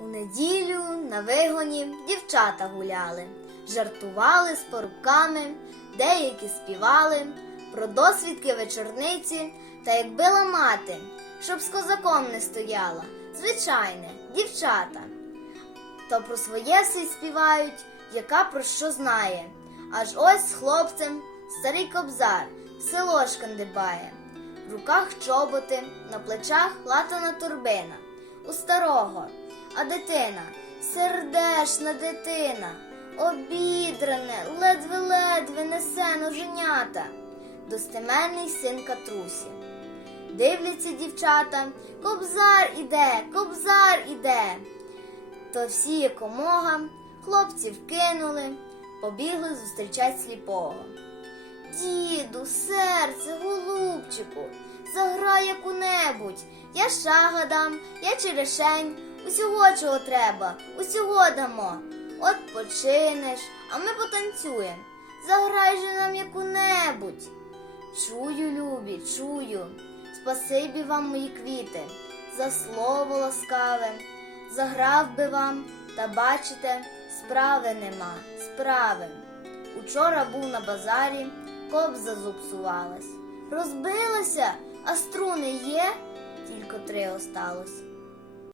У неділю на вигоні дівчата гуляли, жартували з порубками, деякі співали про досвідки вечорниці та як била мати, щоб з козаком не стояла. Звичайне, дівчата. То про своє всі співають, яка про що знає. Аж ось з хлопцем старий кобзар в село шкандибає. В руках чоботи, на плечах латана турбина. У старого, а дитина, сердешна дитина, обідрене, ледве-ледве несе ноженята. Достеменний син Катрусі. Дивляться дівчата, кобзар іде, кобзар іде. То всі якомога хлопців кинули, побігли зустрічать сліпого. Діду, серце, голубчику, яку-небудь. Я шага дам, я черешень, усього чого треба, усього дамо. От починеш, а ми потанцюємо. Заграй же нам яку-небудь. Чую, любі, чую. Спасибі вам, мої квіти, за слово ласкаве. Заграв би вам, та бачите, справи нема, справи. Учора був на базарі, кобза зупсувалась. Розбилася, а струни є, тільки три осталось.